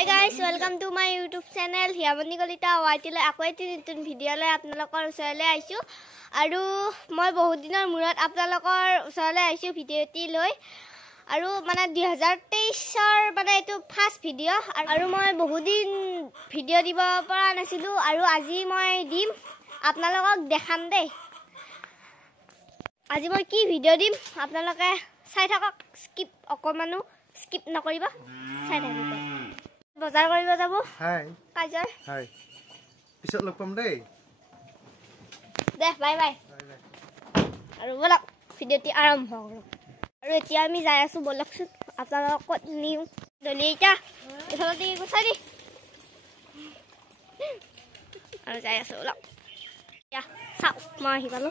Hi guys, welcome to my YouTube channel. Hiamani Kolita Waitile আকৌ এটি নতুন video লৈ আপোনালোকৰ ওচৰলৈ আহিছো আৰু মই বহুত দিনৰ মূৰত আপোনালোকৰ ওচৰলৈ আহিছো ভিডিওটি লৈ আৰু মানে 2023 ৰ মানে এটো ফাৰ্ষ্ট ভিডিও আৰু মই বহুত দিন ভিডিও দিব পৰা নাছিলো আৰু আজি মই দিম আপোনালোকক দেখাম দে আজি মই কি ভিডিও দিম আপোনালোকে চাই থাকক স্কিপ নকৰিবা চাই থাকিব বজাৰ কৰিব যাব হাই কাজৰ হাই পিছত লগ পাম দেই দে বাই বাই আৰু বলক ভিডিওটি আৰম্ভ কৰো আৰু এতিয়া আমি যাই আছো বলকচোন আপোনালোকক নিউ দলিটা এফালে গুছাই দি আৰু যাই আছো বলক ইয়া চাও মই আহি পালো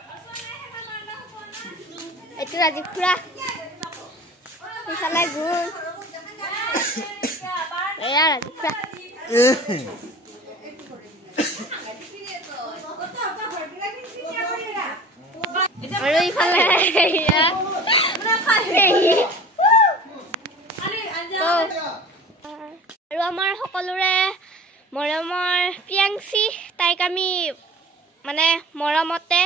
এটো আজি খুৰা ইফালে গুণ এয়া খুৰা আৰু ইফালে এয়া আৰু আমাৰ সকলোৰে মৰমৰ প্ৰিয়াংশী তাইক আমি মানে মৰমতে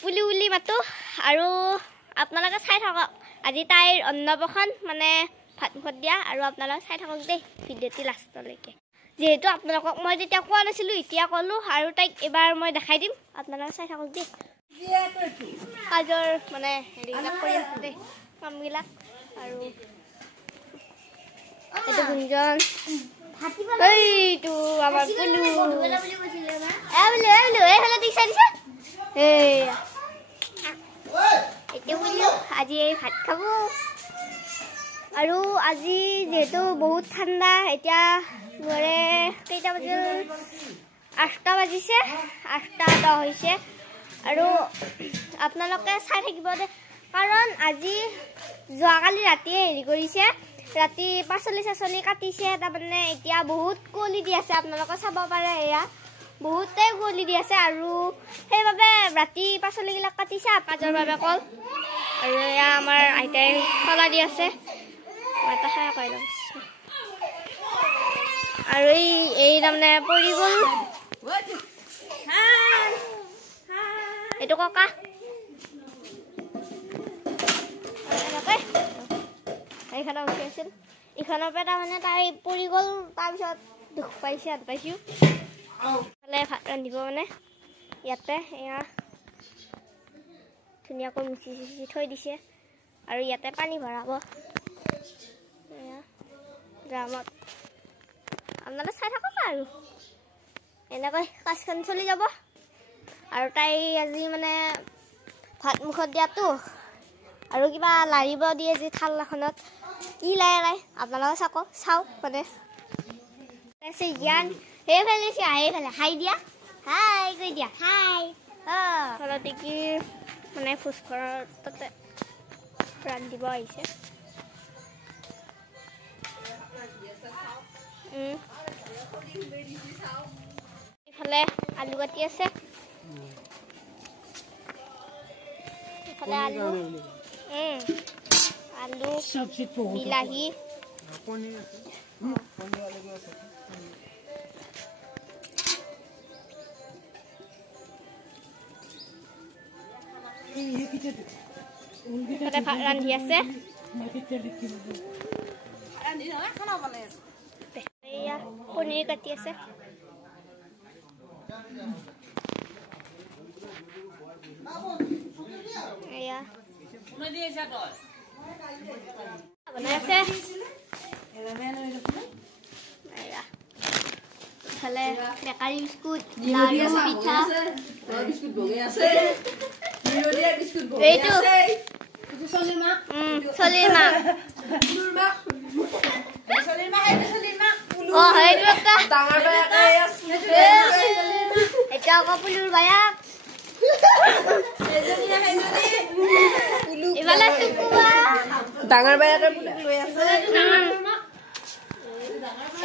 পুলি উলি মাতো আৰু আপোনালোকে চাই থাকক আজি তাইৰ অন্নপ্ৰসন মানে ভাত দিয়া আৰু আপোনালোকে চাই থাকক দেই ভিডিওটি লাষ্টলৈকে যেহেতু আপোনালোকক মই যেতিয়া কোৱা নাছিলো এতিয়া ক'লো আৰু তাইক এবাৰ মই দেখাই দিম আপোনালোকে চাই থাকক দেই কাজৰ মানে হেৰিবিলাক কৰি আছে দেই কামবিলাক আৰু এইটো গুঞ্জন এইটো আমাৰ পুলু এইফালে দিছা এইয়া এতিয়া বুলিও আজি ভাত খাব আৰু আজি যেহেতু বহুত ঠাণ্ডা এতিয়া ঘৰে কেইটা বাজিল 8টা বাজিছে 8:10 হৈছে আৰু আপোনালোকে চাই থাকিব দে কাৰণ আজি যোৱাকালি ৰাতিয়ে হেৰি কৰিছে ৰাতি পাচলি কাটিছে তাৰমানে এতিয়া বহুত কুঁৱলী দি আছে আপোনালোকে চাব পাৰে এয়া বহুতে কুঁৱলী দি আছে আৰু সেইবাবে ৰাতি পাচলিবিলাক কাটিছে পাঁচৰ বাবে কল আৰু এয়া আমাৰ আইতাই খলা দি আছে এটা খাই কৈ লওঁ আৰু এই তাৰমানে পৰি গ'ল এইটো ককা এইখানে উঠি আছিল ইখনৰ পৰা তাৰমানে তাই পৰি গ'ল তাৰপিছত দুখ পাইছে পাইছো ভাত ৰান্ধিব মানে ইয়াতে এয়া ধুনীয়াকৈ মুচি থৈ দিছে আৰু ইয়াতে পানী ভৰাব ড্ৰামত আপোনালোকে চাই থাকক আৰু এনেকৈ কাজখন চলি যাব আৰু তাই আজি মানে ভাত মুখত দিয়াতো আৰু কিবা লাৰিব দিয়ে যে থালাখনত কি লাৰে আপোনালোকে চাওক মানে জ্ঞান সেইফালে সেইফালে হাই দিয়া হাই কৈ দিয়া হাই ঘৰতে কি মানে ফুচফৰৰ তাতে ৰান্ধিব আহিছে এইফালে আলু কাটি আছে এইফালে আলু বিলাহী ভাত ৰান্ধি আছে এয়া পনীৰ কাটি আছে এয়া বনাই আছে ইফালে বেকাৰী বিস্কুট লাড়ু পিঠা এইটো চলিৰ মাক সেইটো এটা ডাঙৰ বায়াক এতিয়া আকৌ পুলুৰ বায়াক ইফালে ডাঙৰ বায়াকে লৈ আছে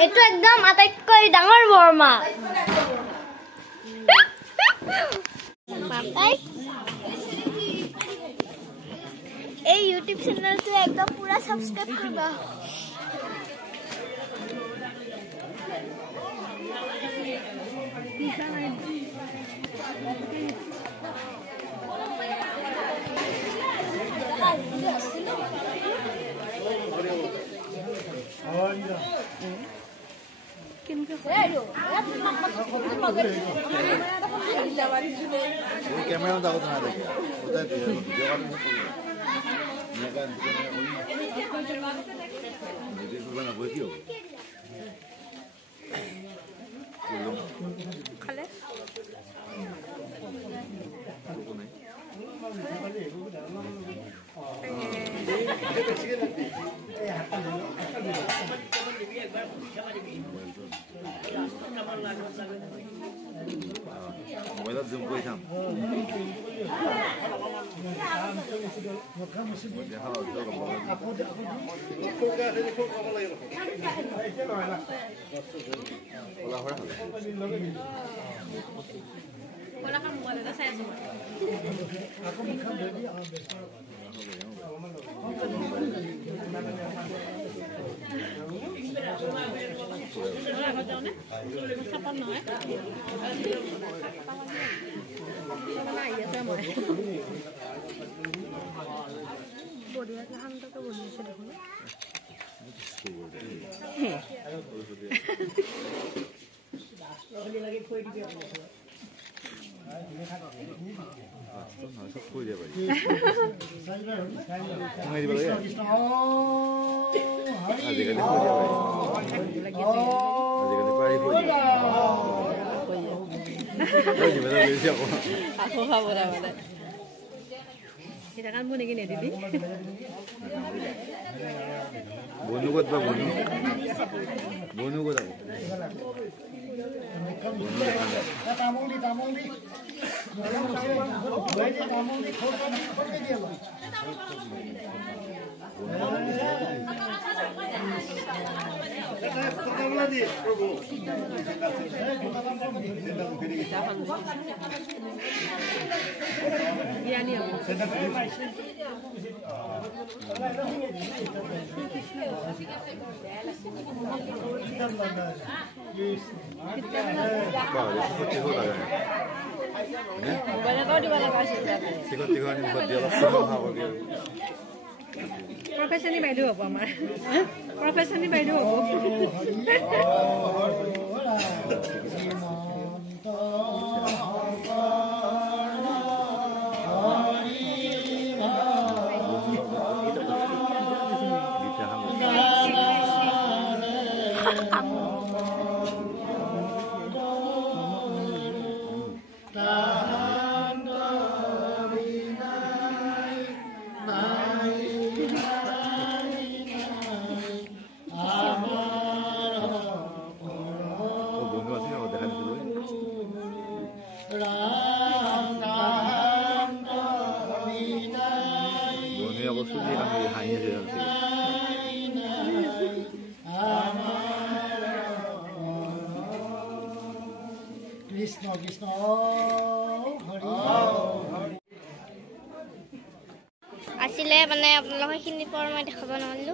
এইটো একদম আটাইতকৈ ডাঙৰ বৰমা এই ইউটিউব চেনেলটো একদম পুৰা সাবস্ক্ৰাইব কৰিবা कैमरा में दावत ना देखे उधर वीडियो बना बोल क्यों खाले मोबाइल जूम कोई था सब खोई दे भाई नहीं बोले आजकल खोई दे भाई आजकल पाई खोई दे jadi betul dia siapa aku nggak boleh kita kan mau nih Didi bonu kot apa bonu kot apa tamung di banyak tahu di mana kasih tiga ini buat dia langsung apa dia profesi ini beda apa Mar? Profesi ini beda apa? Krishna Krishna Hari আসলে মানে আপোনালোকে খিনি পৰ মই দেখাব নোৱাৰিলো